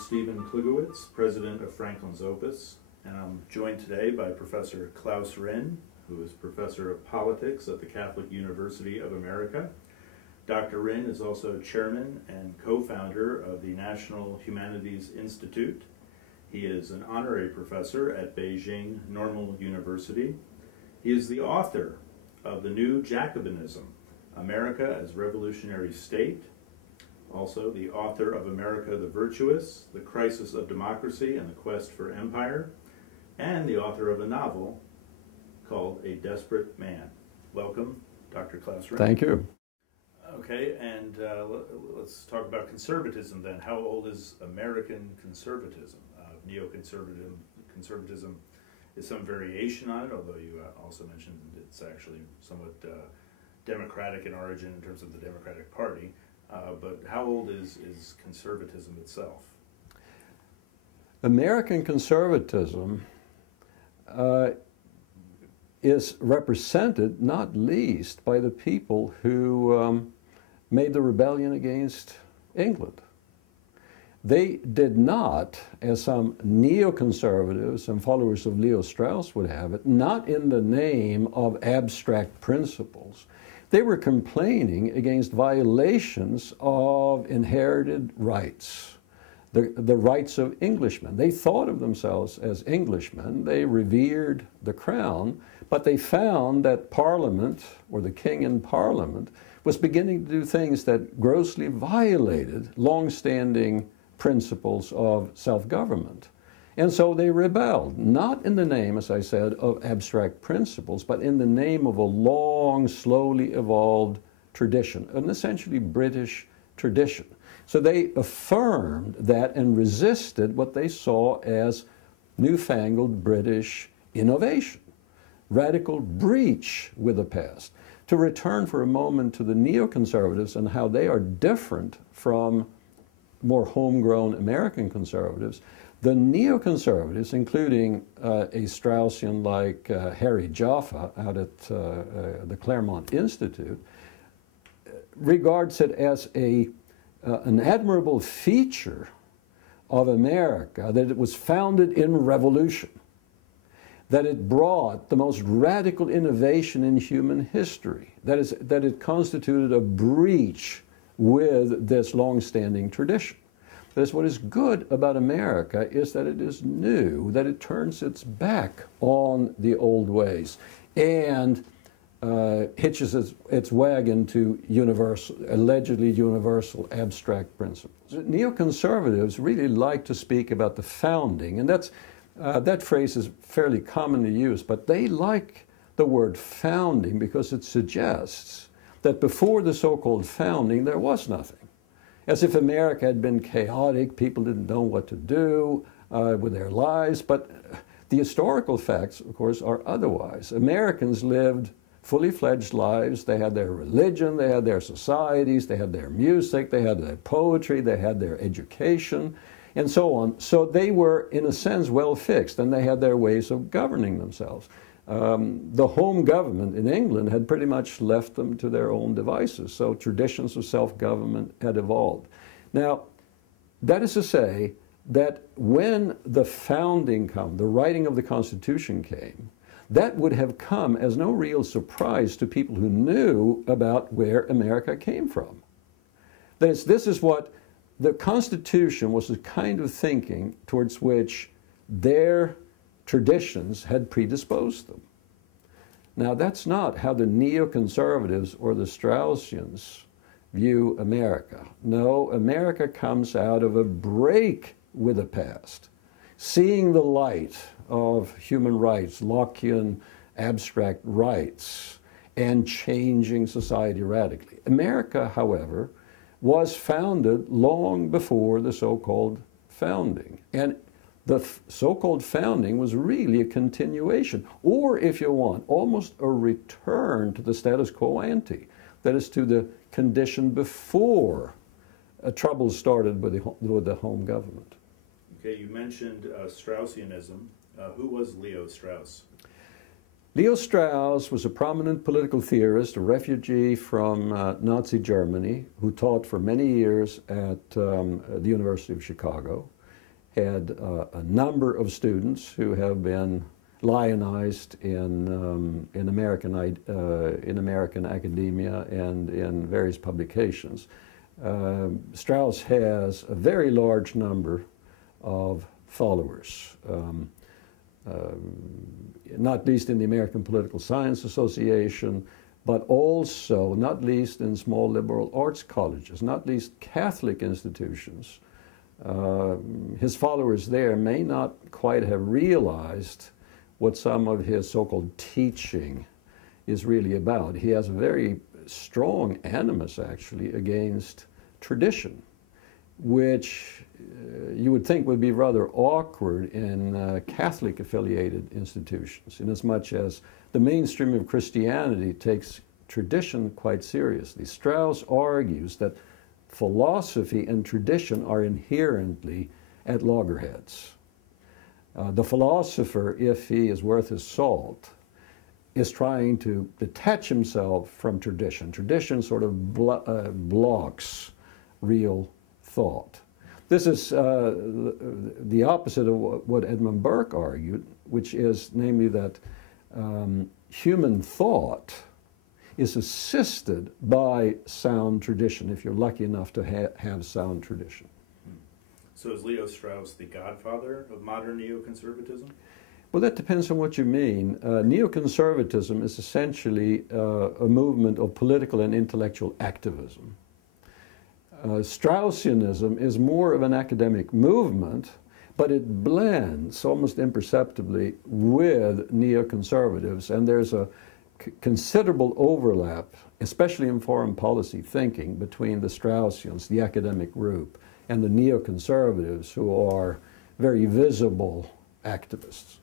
Stephen Klugowitz, president of Franklin's Opus, and I'm joined today by Professor Klaes Rinn, who is professor of politics at the Catholic University of America. Dr. Rinn is also chairman and co-founder of the National Humanities Institute. He is an honorary professor at Beijing Normal University. He is the author of The New Jacobinism, America as Revolutionary State, also the author of America the Virtuous, The Crisis of Democracy and the Quest for Empire, and the author of a novel called A Desperate Man. Welcome, Dr. Klaes Rinn. Thank you. Okay, and let's talk about conservatism then. How old is American conservatism? Neoconservatism is some variation on it, although you also mentioned it's actually somewhat democratic in origin in terms of the Democratic Party. But how old is conservatism itself? American conservatism is represented not least by the people who made the rebellion against England. They did not, as some neoconservatives and followers of Leo Strauss would have it, not in the name of abstract principles. They were complaining against violations of inherited rights, the rights of Englishmen. They thought of themselves as Englishmen. They revered the crown, but they found that Parliament, or the king in Parliament, was beginning to do things that grossly violated long-standing principles of self-government. And so they rebelled, not in the name, as I said, of abstract principles, but in the name of a long, slowly evolved tradition, an essentially British tradition. So they affirmed that and resisted what they saw as newfangled British innovation, radical breach with the past. To return for a moment to the neoconservatives and how they are different from more homegrown American conservatives, the neoconservatives, including a Straussian like Harry Jaffa out at the Claremont Institute, regards it as an admirable feature of America that it was founded in revolution, that it brought the most radical innovation in human history, that it constituted a breach with this long-standing tradition. That's what is good about America, is that it is new, that it turns its back on the old ways and hitches its wagon to allegedly universal abstract principles. Neoconservatives really like to speak about the founding, and that phrase is fairly commonly used, but they like the word founding because it suggests that before the so-called founding there was nothing. As if America had been chaotic, people didn't know what to do with their lives, but the historical facts, of course, are otherwise. Americans lived fully fledged lives. They had their religion, they had their societies, they had their music, they had their poetry, they had their education, and so on. So they were, in a sense, well fixed, and they had their ways of governing themselves. The home government in England had pretty much left them to their own devices, so traditions of self-government had evolved. Now, that is to say that when the founding came, the writing of the Constitution came, that would have come as no real surprise to people who knew about where America came from. This is what the Constitution was, the kind of thinking towards which their traditions had predisposed them. Now, that's not how the neoconservatives or the Straussians view America. No, America comes out of a break with the past, seeing the light of human rights, Lockean abstract rights, and changing society radically. America, however, was founded long before the so-called founding. And the so-called founding was really a continuation, or if you want, almost a return to the status quo ante, that is, to the condition before troubles started with the home government. Okay, you mentioned Straussianism. Who was Leo Strauss? Leo Strauss was a prominent political theorist, a refugee from Nazi Germany, who taught for many years at the University of Chicago. had a number of students who have been lionized in American academia and in various publications. Strauss has a very large number of followers, not least in the American Political Science Association, but also, not least in small liberal arts colleges, not least Catholic institutions. His followers there may not quite have realized what some of his so-called teaching is really about. He has a very strong animus, actually, against tradition, which you would think would be rather awkward in Catholic-affiliated institutions, inasmuch as the mainstream of Christianity takes tradition quite seriously. Strauss argues that philosophy and tradition are inherently at loggerheads. The philosopher, if he is worth his salt, is trying to detach himself from tradition. Tradition sort of blocks real thought. This is the opposite of what Edmund Burke argued, which is namely that human thought is assisted by sound tradition, if you're lucky enough to have sound tradition. So is Leo Strauss the godfather of modern neoconservatism? Well, that depends on what you mean. Neoconservatism is essentially a movement of political and intellectual activism. Straussianism is more of an academic movement, but it blends almost imperceptibly with neoconservatives, and there's a considerable overlap, especially in foreign policy thinking, between the Straussians, the academic group, and the neoconservatives, who are very visible activists.